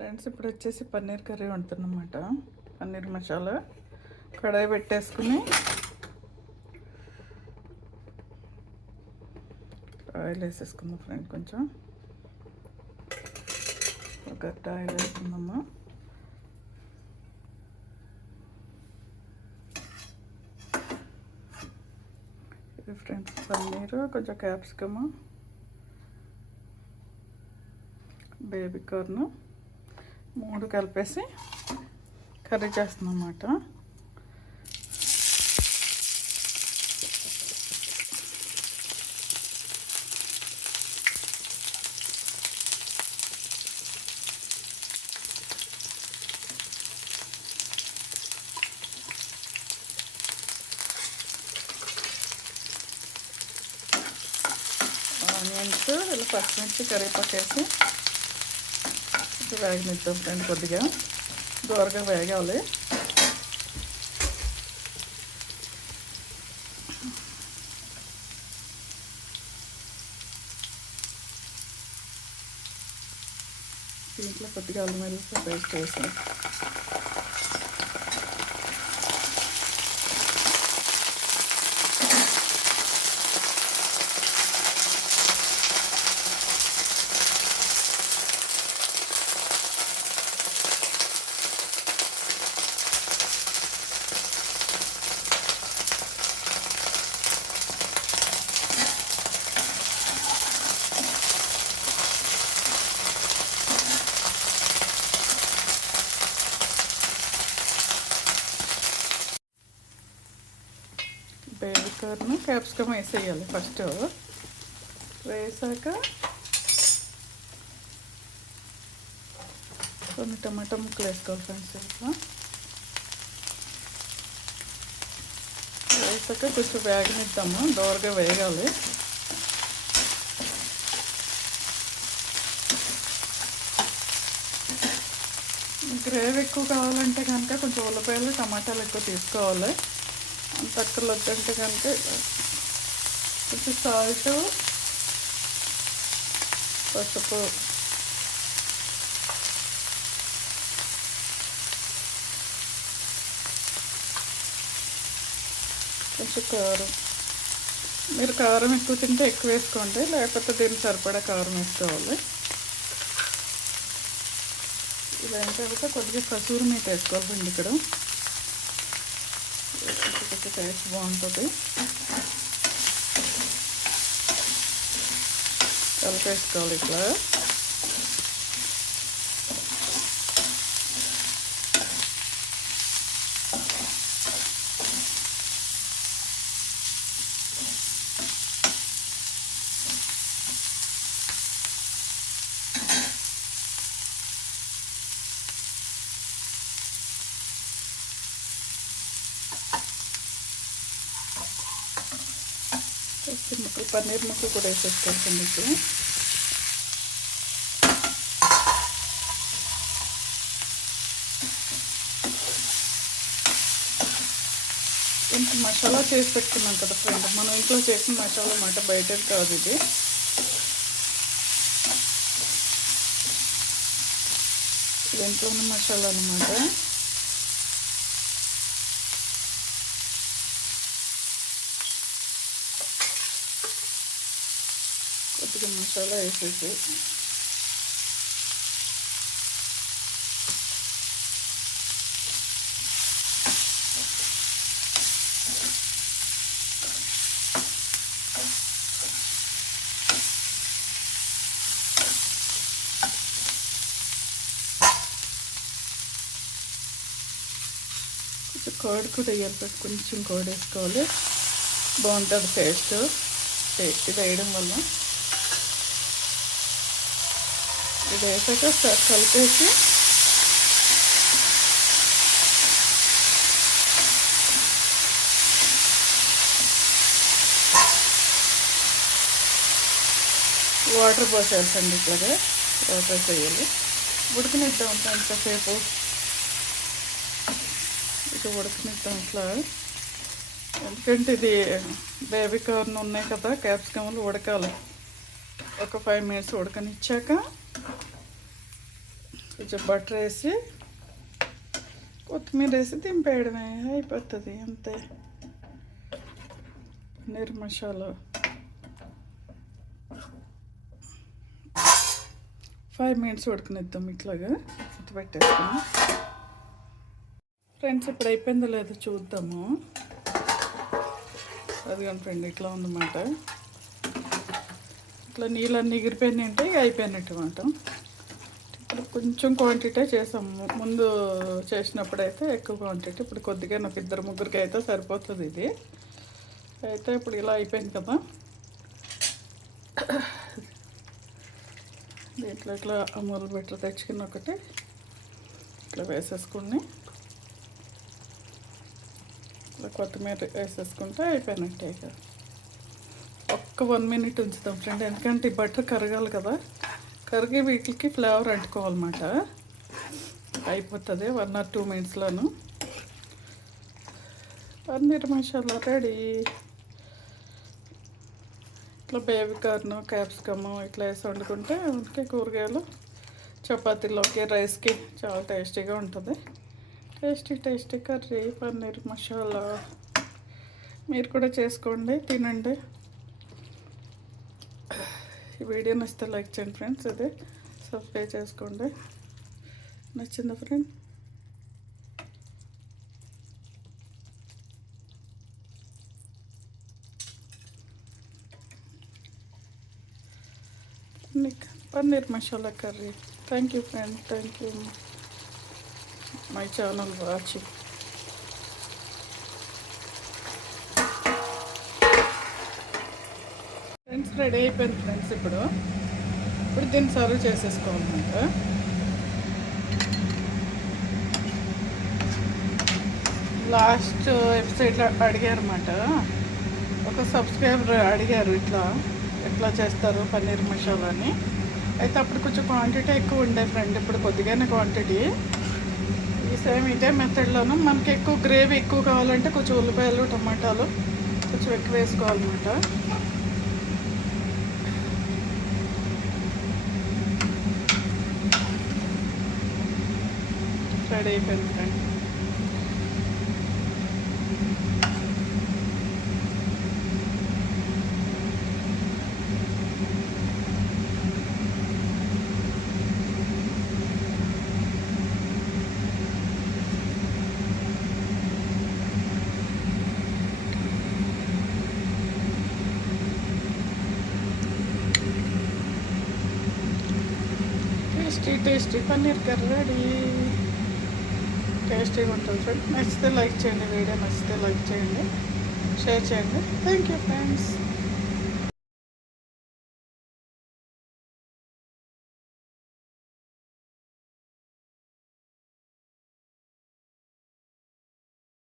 ఫ్రెండ్స్ ఇప్పుడు వచ్చేసి పన్నీర్ కర్రీ వండుతున్నమాట. పన్నీర్ మసాలా కడాయి పెట్టేసుకుని ఆయిల్ వేసేసుకుందాం ఫ్రెండ్. కొంచెం ఒక గట్ట ఆయిల్ వేసుకుందాము. ఇది ఫ్రెండ్స్ పన్నీరు, కొంచెం క్యాప్సికము, బేబీ కార్న్ 3 కలిపేసి కర్రీ చేస్తున్నాం అన్నమాట. ఆనియన్స్, ఇలా పచ్చిమిర్చి, కరివేపాకు వేసి వేగనిద్దాం ఫ్రెండ్. కొద్దిగా దూరగా వేగాలి. దీంట్లో కొద్దిగా అల్లం వెల్లుల్లి పేస్ట్ వేసాం. బేబీ కార్న్, క్యాప్సికమ్ వేసేయాలి ఫస్ట్. వేసాక కొన్ని టమాటా ముక్కలు వేసుకోవాలి ఫ్రెండ్స్. ఇట్లా వేసాక కొంచెం వేగనిద్దాము, దోరగా వేగాలి. గ్రేవీ ఎక్కువ కావాలంటే కనుక కొంచెం ఉల్లిపాయలు, టమాటాలు ఎక్కువ తీసుకోవాలి. అంత అక్కర్లు వద్దంటే కనుక కొంచెం సాల్ట్, పసుపు, కొంచెం కారం. మీరు కారం ఎక్కువ తింటే ఎక్కువ వేసుకోండి, లేకపోతే దీనికి సరిపడా కారం వేసుకోవాలి. ఇలా అయిన తర్వాత కొద్దిగా కసూరి మేతి వేసుకోవాలండి. ఇక్కడ కొంచెం టేస్ట్ బాగుంటుంది. కలిపేసుకోవాలి ఇట్లా. ముక్కలు, పన్నీర్ ముక్కలు కూడా వేసేసుకోవచ్చు. ఇప్పుడు ఇంత మసాలా చేసి పెట్టుకున్నాం కదా ఫ్రెండ్, మనం ఇంట్లో చేసిన మసాలా అన్నమాట, బయటది కాదు ఇది. ఇది ఇంట్లో ఉన్న మసాలా అన్నమాట. కొద్దిగా మసాలా వేసేసి కర్డ్ కూడా వేయాలి. కొంచెం కర్డ్ వేసుకోవాలి, బాగుంటుంది టేస్ట్. ఇది వేయడం వల్ల ఇది వేసాక కలిపేసి వాటర్ పోసేయాల్సండి. ఇట్లాగే వాటర్ వేయాలి. ఉడకనిద్దాం కొంతసేపు. ఇట్లా ఉడకనిద్దాం ఇట్లా. ఎందుకంటే ఇది బేబీ కార్న్ ఉన్నాయి కదా, క్యాప్సికమ్లు ఉడకాలి. ఒక 5 minutes ఉడకనిచ్చాక కొంచెం బటర్ వేసి కొత్తిమీర వేసి దింపేయడమే, అయిపోతుంది అంతే. పన్నీర్ మసాలా 5 minutes ఉడకనిద్దాం. ఇట్లాగా పెట్టేస్తాము ఫ్రెండ్స్. ఇప్పుడు అయిపోయిందో లేదో చూద్దాము. అది కానీ ఫ్రెండ్ ఇట్లా ఉందన్నమాట. ఇట్లా నీళ్ళన్నీ ఎగిరిపోయినాయి అంటే ఇక అయిపోయినట్టు అనమాట. ఇప్పుడు కొంచెం క్వాంటిటీ చేసాము, ముందు చేసినప్పుడైతే ఎక్కువ క్వాంటిటీ, ఇప్పుడు కొద్దిగా నాకు 2-3 అయితే సరిపోతుంది ఇది. అయితే ఇప్పుడు ఇలా అయిపోయింది కదా. దీంట్లో ఇట్లా అమూల్ బెటర్ తెచ్చుకుని ఒకటి ఇట్లా వేసేసుకుని ఇట్లా కొత్తిమీర వేసేసుకుంటే అయిపోయినట్టే. ఇక ఒక్క 1 minute ఉంచుతాం ఫ్రెండ్, ఎందుకంటే ఈ బటర్ కరగాలి కదా. కరిగి వీటికి ఫ్లేవర్ అంటుకోవాలన్నమాట. అయిపోతుంది 1 or 2 minutesలోను. పన్నీర్ మసాలా రెడీ. ఇట్లా బేబీ కార్న్, క్యాప్సికమ్ ఇట్లా వేసి వండుకుంటే మనకి కూరగాయలు చపాతీలోకి, రైస్కి చాలా టేస్టీగా ఉంటుంది. టేస్టీ కర్రీ పన్నీర్ మసాలా. మీరు కూడా చేసుకోండి, తినండి. ఈ వీడియో నచ్చితే లైక్ చేయండి ఫ్రెండ్స్. అదే సబ్స్క్రైబ్ చేసుకోండి. నచ్చిందా ఫ్రెండ్? Paneer masala curry. Thank you friend, thank you my channel watching. Friends ready అయిపోయింది ఫ్రెండ్స్. ఇప్పుడు దీన్ని సర్వ్ చేసేసుకోవాలన్నమాట. లాస్ట్ ఎపిసోడ్లో అడిగారన్నమాట, ఒక సబ్స్క్రైబర్ అడిగారు ఇట్లా ఎట్లా చేస్తారు పన్నీర్ మసాలాని. అయితే అప్పుడు కొంచెం క్వాంటిటీ ఎక్కువ ఉండే ఫ్రెండ్, ఇప్పుడు కొద్దిగానే క్వాంటిటీ. ఈ సేమ్ ఇదే మెథడ్లోనూ మనకి ఎక్కువ గ్రేవీ ఎక్కువ కావాలంటే కొంచెం ఉల్లిపాయలు, టమాటాలు కొంచెం ఎక్కువ వేసుకోవాలన్నమాట. రెడీ అయిపోయింది friend. Tasty paneer curry ready. టేస్టీగా ఉంటుంది ఫ్రెండ్. నచ్చితే లైక్ చేయండి, వీడియో నచ్చితే లైక్ చేయండి, షేర్ చేయండి. Thank you friends.